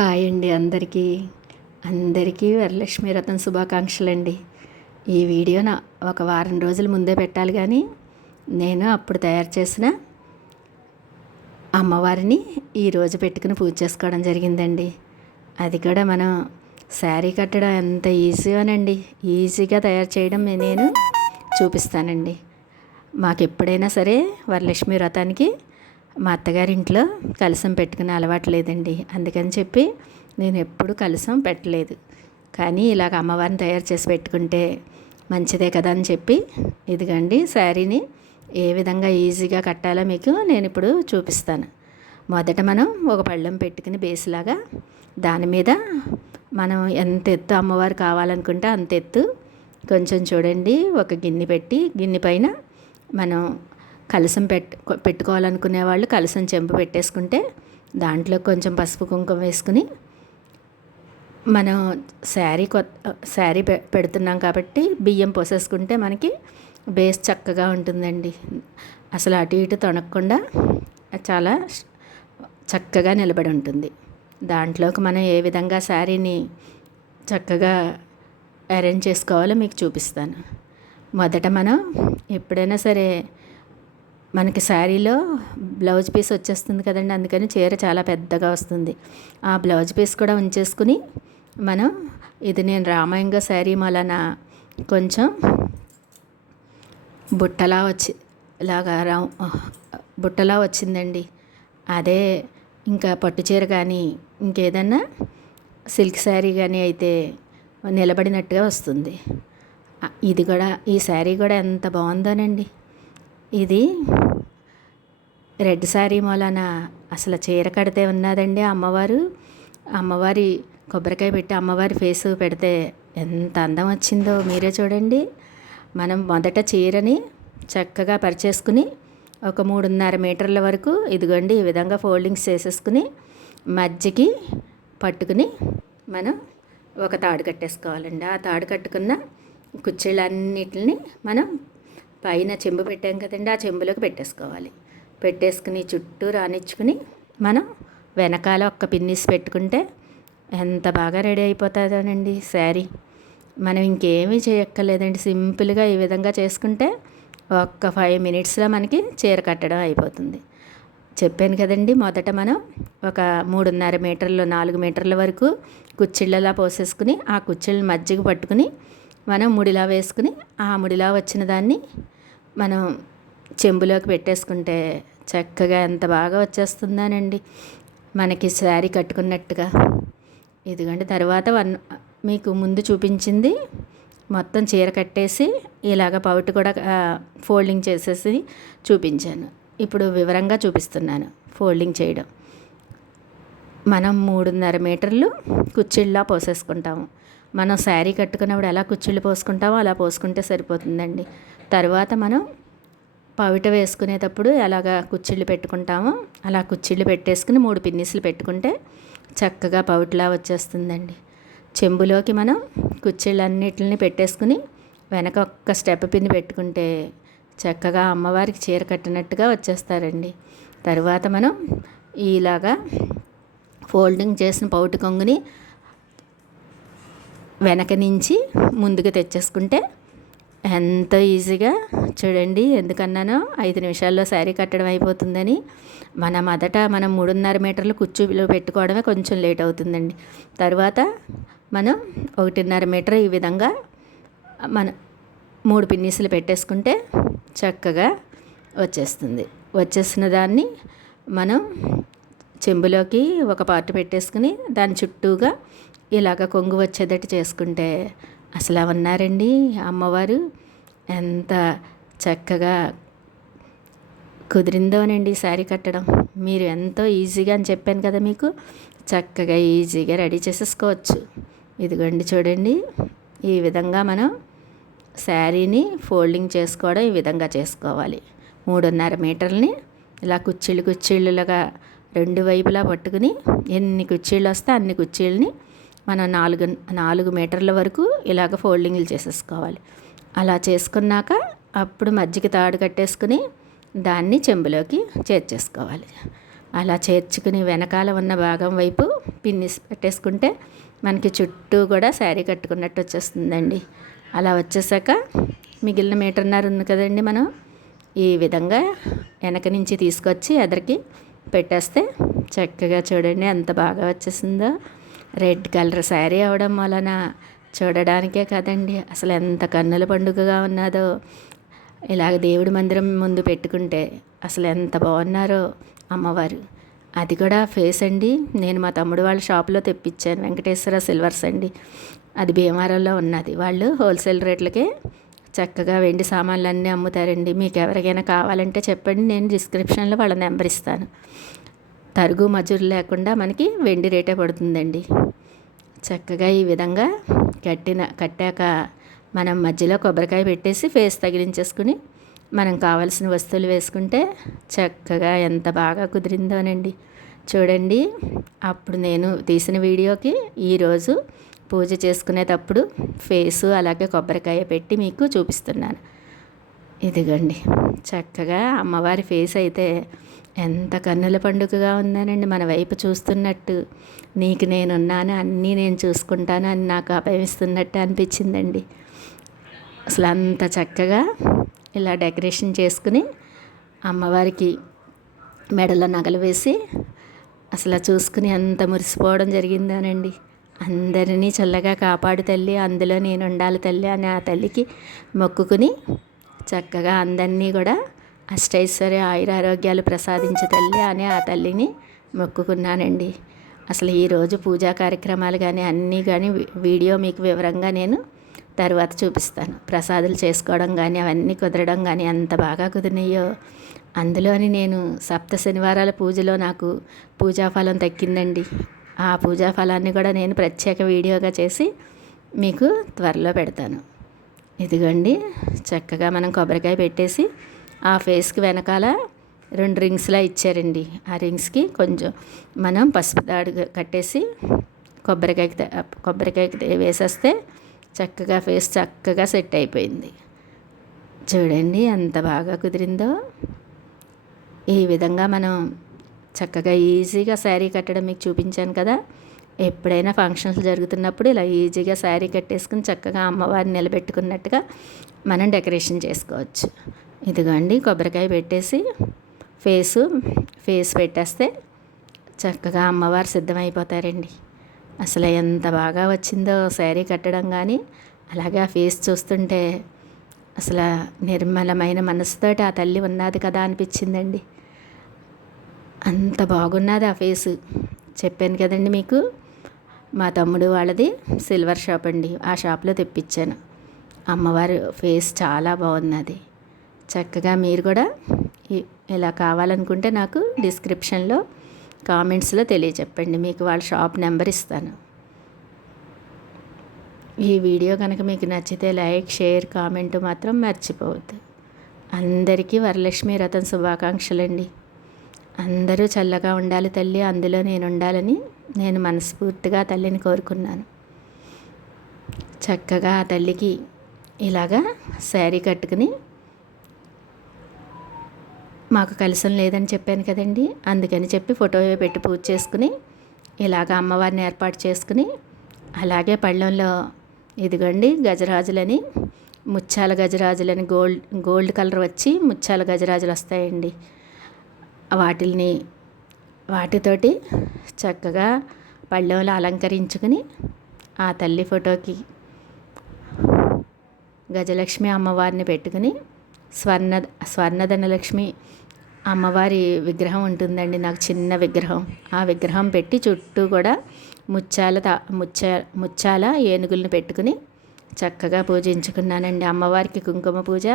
Hi అండి అందరికీ. అందరికీ వరలక్ష్మి రథం శుభాకాంక్షలు అండి ఈ వీడియో నా ఒక వారం రోజుల ముందే పెట్టాలి కానీ నేను అప్పుడు తయారు చేసిన అమ్మవారిని ఈరోజు పెట్టుకుని పూజ చేసుకోవడం జరిగిందండి. అది కూడా మనం శారీ కట్టడం ఎంత ఈజీగానండి ఈజీగా తయారు చేయడం నేను చూపిస్తానండి. మాకు ఎప్పుడైనా సరే వరలక్ష్మి వ్రతానికి మా అత్తగారింట్లో కలసం పెట్టుకునే అలవాటు లేదండి. అందుకని చెప్పి నేను ఎప్పుడు కలసం పెట్టలేదు. కానీ ఇలాగ అమ్మవారిని తయారు చేసి పెట్టుకుంటే మంచిదే కదా అని చెప్పి ఇదిగండి శారీని ఏ విధంగా ఈజీగా కట్టాలో మీకు నేను ఇప్పుడు చూపిస్తాను. మొదట మనం ఒక పళ్ళెం పెట్టుకుని బేస్లాగా దాని మీద మనం ఎంత ఎత్తు అమ్మవారు కావాలనుకుంటే అంత ఎత్తు కొంచెం చూడండి ఒక గిన్నె పెట్టి గిన్నె పైన మనం కలసం పెట్టు పెట్టుకోవాలనుకునే వాళ్ళు కలసం చెంపు పెట్టేసుకుంటే దాంట్లో కొంచెం పసుపు కుంకుమ వేసుకుని మనం శారీ కొత్త శారీ పె పెడుతున్నాం కాబట్టి బియ్యం పోసేసుకుంటే మనకి బేస్ చక్కగా ఉంటుందండి. అసలు అటు ఇటు తొనకుండా చాలా చక్కగా నిలబడి ఉంటుంది. దాంట్లోకి మనం ఏ విధంగా శారీని చక్కగా అరేంజ్ చేసుకోవాలో మీకు చూపిస్తాను. మొదట మనం ఎప్పుడైనా సరే మనకి శారీలో బ్లౌజ్ పీస్ వచ్చేస్తుంది కదండి అందుకని చీర చాలా పెద్దగా వస్తుంది. ఆ బ్లౌజ్ పీస్ కూడా ఉంచేసుకుని మనం ఇది నేను రామాయంగ శారీ మలన కొంచెం బుట్టలా వచ్చి ఇలాగా రా బుట్టలా వచ్చిందండి. అదే ఇంకా పట్టు చీర కానీ ఇంకేదన్నా సిల్క్ శారీ కానీ అయితే నిలబడినట్టుగా వస్తుంది. ఇది కూడా ఈ శారీ కూడా ఎంత బాగుందోనండి. ఇది రెడ్ శారీ మూలన అసలు చీర కడితే ఉన్నదండి అమ్మవారు. అమ్మవారి కొబ్బరికాయ పెట్టి అమ్మవారి ఫేస్ పెడితే ఎంత అందం వచ్చిందో మీరే చూడండి. మనం మొదట చీరని చక్కగా పరిచేసుకుని ఒక మూడున్నర మీటర్ల వరకు ఇదిగోండి ఈ విధంగా ఫోల్డింగ్స్ చేసేసుకుని మజ్జికి పట్టుకుని మనం ఒక తాడు కట్టేసుకోవాలండి. ఆ తాడు కట్టుకున్న కుర్చీలన్నిటిని మనం పైన చెంబు పెట్టాం కదండి ఆ చెంబులోకి పెట్టేసుకోవాలి. పెట్టేసుకుని చుట్టూ రానిచ్చుకుని మనం వెనకాల ఒక్క పిన్నిస్ పెట్టుకుంటే ఎంత బాగా రెడీ అయిపోతుందోనండి శారీ. మనం ఇంకేమీ చేయక్కర్లేదండి సింపుల్గా ఈ విధంగా చేసుకుంటే ఒక్క ఫైవ్ మినిట్స్లో మనకి చీర కట్టడం అయిపోతుంది. చెప్పాను కదండి మొదట మనం ఒక మూడున్నర మీటర్లు నాలుగు మీటర్ల వరకు కుచ్చిళ్ళలా పోసేసుకుని ఆ కుచ్చిళ్ళని మజ్జిగ పట్టుకుని మనం ముడిలా వేసుకుని ఆ ముడిలా వచ్చిన దాన్ని మనం చెంబులోకి పెట్టేసుకుంటే చక్కగా ఎంత బాగా వచ్చేస్తుందానండి. మనకి శారీ కట్టుకున్నట్టుగా. ఇదిగోండి తర్వాత వన్ మీకు ముందు చూపించింది మొత్తం చీర కట్టేసి ఇలాగ పౌట్ కూడా ఫోల్డింగ్ చేసేసి చూపించాను. ఇప్పుడు వివరంగా చూపిస్తున్నాను ఫోల్డింగ్ చేయడం. మనం మూడున్నర మీటర్లు కుచ్చిళ్ళలా పోసేసుకుంటాము. మనం శారీ కట్టుకున్నప్పుడు ఎలా కుచ్చుళ్ళు పోసుకుంటామో అలా పోసుకుంటే సరిపోతుందండి. తర్వాత మనం పవిట వేసుకునేటప్పుడు ఎలాగా కుచ్చిళ్ళు పెట్టుకుంటామో అలా కుచ్చిళ్ళు పెట్టేసుకుని మూడు పిన్నిస్లు పెట్టుకుంటే చక్కగా పవిటలా వచ్చేస్తుందండి. చెంబులోకి మనం కుచ్చిళ్ళన్నిటిని పెట్టేసుకుని వెనక ఒక్క స్టెప్ పిన్ని పెట్టుకుంటే చక్కగా అమ్మవారికి చీర కట్టినట్టుగా వచ్చేస్తారండి. తర్వాత మనం ఇలాగా ఫోల్డింగ్ చేసిన పౌటి కొంగుని వెనక నుంచి ముందుకు తెచ్చేసుకుంటే ఎంతో ఈజీగా చూడండి ఎందుకన్నానో ఐదు నిమిషాల్లో శారీ కట్టడం అయిపోతుందని మన మొదట మనం మూడున్నర మీటర్లు కుర్చీలో పెట్టుకోవడమే కొంచెం లేట్ అవుతుందండి. తర్వాత మనం ఒకటిన్నర మీటర్ ఈ విధంగా మన మూడు పిన్నీసులు పెట్టేసుకుంటే చక్కగా వచ్చేస్తుంది. వచ్చేసిన దాన్ని మనం చెంబులోకి ఒక పార్ట్ పెట్టేసుకుని దాని చుట్టూగా ఇలాగ కొంగు వచ్చేటట్టు చేసుకుంటే అసలు ఉన్నారండి అమ్మవారు? ఎంత చక్కగా కుదిరిందోనండి శారీ కట్టడం. మీరు ఎంతో ఈజీగా అని చెప్పాను కదా మీకు. చక్కగా ఈజీగా రెడీ చేసేసుకోవచ్చు. ఇదిగోండి చూడండి. ఈ విధంగా మనం శారీని ఫోల్డింగ్ చేసుకోవడం ఈ విధంగా చేసుకోవాలి. మూడున్నర మీటర్లని ఇలా కుచ్చిళ్ళు కుచ్చిళ్ళులుగా రెండు వైపులా పట్టుకుని ఎన్ని కుర్చీలు వస్తే అన్ని కుర్చీలని మనం నాలుగు నాలుగు మీటర్ల వరకు ఇలాగ ఫోల్డింగ్లు చేసేసుకోవాలి. అలా చేసుకున్నాక అప్పుడు మజ్జిగ తాడు కట్టేసుకుని దాన్ని చెంబులోకి చేర్చేసుకోవాలి. అలా చేర్చుకుని వెనకాల ఉన్న భాగం వైపు పిన్నిస్ పెట్టేసుకుంటే మనకి చుట్టూ కూడా శారీ కట్టుకున్నట్టు వచ్చేస్తుందండి. అలా వచ్చేసాక మిగిలిన మీటర్న్నర ఉంది కదండి మనం ఈ విధంగా వెనక నుంచి తీసుకొచ్చి ఎదరికి పెట్టేస్తే చక్కగా చూడండి ఎంత బాగా వచ్చేసిందో. రెడ్ కలర్ శారీ అవడం వలన చూడడానికే కదండి. అసలు ఎంత కన్నుల పండుగగా ఉన్నదో. ఇలాగ దేవుడి మందిరం ముందు పెట్టుకుంటే అసలు ఎంత బాగున్నారో అమ్మవారు. అది కూడా ఫేస్ అండి. నేను మా తమ్ముడు వాళ్ళ షాప్లో తెప్పించాను వెంకటేశ్వర సిల్వర్స్ అండి. అది భీమవరంలో ఉన్నది. వాళ్ళు హోల్సేల్ రేట్లకే చక్కగా వెండి సామాన్లు అన్నీ అమ్ముతారండి. మీకు ఎవరికైనా కావాలంటే చెప్పండి. నేను డిస్క్రిప్షన్లో వాళ్ళ నెంబర్ ఇస్తాను. తరుగు మజూరు లేకుండా మనకి వెండి రేటే పడుతుందండి. చక్కగా ఈ విధంగా కట్టిన కట్టాక మనం మధ్యలో కొబ్బరికాయ పెట్టేసి ఫేస్ తగిలించేసుకుని మనం కావాల్సిన వస్తువులు వేసుకుంటే చక్కగా ఎంత బాగా కుదిరిందోనండి. చూడండి అప్పుడు నేను తీసిన వీడియోకి ఈరోజు పూజ చేసుకునేటప్పుడు ఫేసు అలాగే కొబ్బరికాయ పెట్టి మీకు చూపిస్తున్నాను. ఇదిగండి చక్కగా అమ్మవారి ఫేస్ అయితే ఎంత కన్నుల పండుగగా ఉందానండి. మన వైపు చూస్తున్నట్టు నీకు నేనున్నాను అన్నీ నేను చూసుకుంటాను అని నాకు అభయమిస్తున్నట్టు అనిపించిందండి. అసలు అంత చక్కగా ఇలా డెకరేషన్ చేసుకుని అమ్మవారికి మెడలో నగలు వేసి అసలు చూసుకుని అంత మురిసిపోవడం జరిగిందానండి. అందరినీ చల్లగా కాపాడు తల్లి అందులో నేను ఉండాలి తల్లి అని ఆ తల్లికి మొక్కుకుని చక్కగా అందరినీ కూడా అష్టైశ్వర్య ఆయురారోగ్యాలు ప్రసాదించు తల్లి అని ఆ తల్లిని మొక్కుకున్నానండి. అసలు ఈరోజు పూజా కార్యక్రమాలు కానీ అన్నీ కానీ వీడియో మీకు వివరంగా నేను తర్వాత చూపిస్తాను. ప్రసాదాలు చేసుకోవడం కానీ అవన్నీ కుదరడం కానీ ఎంత బాగా కుదిరినాయో. అందులోని నేను సప్త శనివారాల పూజలో నాకు పూజాఫలం తక్కిందండి ఆ పూజా ఫలాన్ని కూడా నేను ప్రత్యేక వీడియోగా చేసి మీకు త్వరలో పెడతాను. ఇదిగోండి చక్కగా మనం కొబ్బరికాయ పెట్టేసి ఆ ఫేస్కి వెనకాల రెండు రింగ్స్లా ఇచ్చారండి. ఆ రింగ్స్కి కొంచెం మనం పసుపు దాడు కట్టేసి కొబ్బరికాయకి కొబ్బరికాయకి వేసేస్తే చక్కగా ఫేస్ చక్కగా సెట్ అయిపోయింది. చూడండి ఎంత బాగా కుదిరిందో. ఈ విధంగా మనం చక్కగా ఈజీగా శారీ కట్టడం మీకు చూపించాను కదా. ఎప్పుడైనా ఫంక్షన్స్ జరుగుతున్నప్పుడు ఇలా ఈజీగా శారీ కట్టేసుకుని చక్కగా అమ్మవారిని నిలబెట్టుకున్నట్టుగా మనం డెకరేషన్ చేసుకోవచ్చు. ఇదిగోండి కొబ్బరికాయ పెట్టేసి ఫేసు ఫేస్ పెట్టేస్తే చక్కగా అమ్మవారు సిద్ధమైపోతారండి. అసలు ఎంత బాగా వచ్చిందో శారీ కట్టడం కానీ అలాగే ఆ ఫేస్ చూస్తుంటే అసలు నిర్మలమైన మనసుతోటి ఆ తల్లి ఉన్నది కదా అనిపించిందండి. అంత బాగున్నది ఆ ఫేస్. చెప్పాను కదండి మీకు మా తమ్ముడు వాళ్ళది సిల్వర్ షాప్ అండి ఆ షాప్లో తెప్పించాను. అమ్మవారి ఫేస్ చాలా బాగున్నది. చక్కగా మీరు కూడా ఇలా కావాలనుకుంటే నాకు డిస్క్రిప్షన్లో కామెంట్స్లో తెలియచెప్పండి మీకు వాళ్ళ షాప్ నెంబర్ ఇస్తాను. ఈ వీడియో కనుక మీకు నచ్చితే లైక్ షేర్ కామెంట్ మాత్రం మర్చిపోవద్దు. అందరికీ వరలక్ష్మి రతన్ శుభాకాంక్షలండి. అందరూ చల్లగా ఉండాలి తల్లి అందులో నేను ఉండాలని నేను మనస్ఫూర్తిగా తల్లిని కోరుకున్నాను. చక్కగా ఆ తల్లికి ఇలాగా శారీ కట్టుకుని మాకు కలిసం లేదని చెప్పాను కదండి. అందుకని చెప్పి ఫోటో పెట్టి పూజ చేసుకుని ఇలాగ అమ్మవారిని ఏర్పాటు చేసుకుని అలాగే పళ్ళెంలో ఇదిగోండి గజరాజులని ముత్యాల గజరాజులని గోల్డ్ గోల్డ్ కలర్ వచ్చి ముత్యాల గజరాజులు వస్తాయండి. వాటిల్ని వాటితోటి చక్కగా పళ్ళెంలో అలంకరించుకుని ఆ తల్లి ఫోటోకి గజలక్ష్మి అమ్మవారిని పెట్టుకుని స్వర్ణ స్వర్ణధనలక్ష్మి అమ్మవారి విగ్రహం ఉంటుందండి నాకు చిన్న విగ్రహం. ఆ విగ్రహం పెట్టి చుట్టూ కూడా ముత్యాల తా ముచ్చ ముత్యాల ఏనుగులను పెట్టుకుని చక్కగా పూజించుకున్నానండి. అమ్మవారికి కుంకుమ పూజ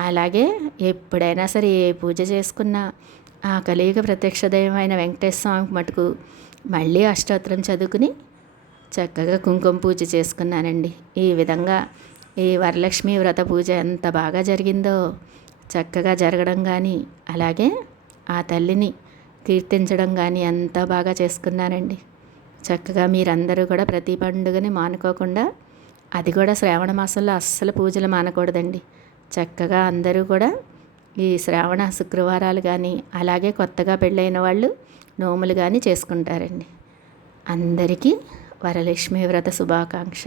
అలాగే ఎప్పుడైనా సరే ఏ పూజ చేసుకున్నా ఆ కలియుగ ప్రత్యక్ష దైవమైన వెంకటేశ్వర స్వామికి మటుకు మళ్ళీ అష్టోత్తరం చదువుకుని చక్కగా కుంకుమ పూజ చేసుకున్నానండి. ఈ విధంగా ఈ వరలక్ష్మి వ్రత పూజ ఎంత బాగా జరిగిందో చక్కగా జరగడం కానీ అలాగే ఆ తల్లిని కీర్తించడం కానీ ఎంత బాగా చేసుకున్నానండి చక్కగా మీరందరూ కూడా ప్రతి పండుగని మానుకోకుండా అది కూడా శ్రావణ మాసంలో అస్సలు పూజలు మానకూడదండి. చక్కగా అందరూ కూడా ఈ శ్రావణ శుక్రవారాలు కానీ అలాగే కొత్తగా పెళ్ళైన వాళ్ళు నోములు కానీ చేసుకుంటారండి. అందరికీ వరలక్ష్మి వ్రత శుభాకాంక్ష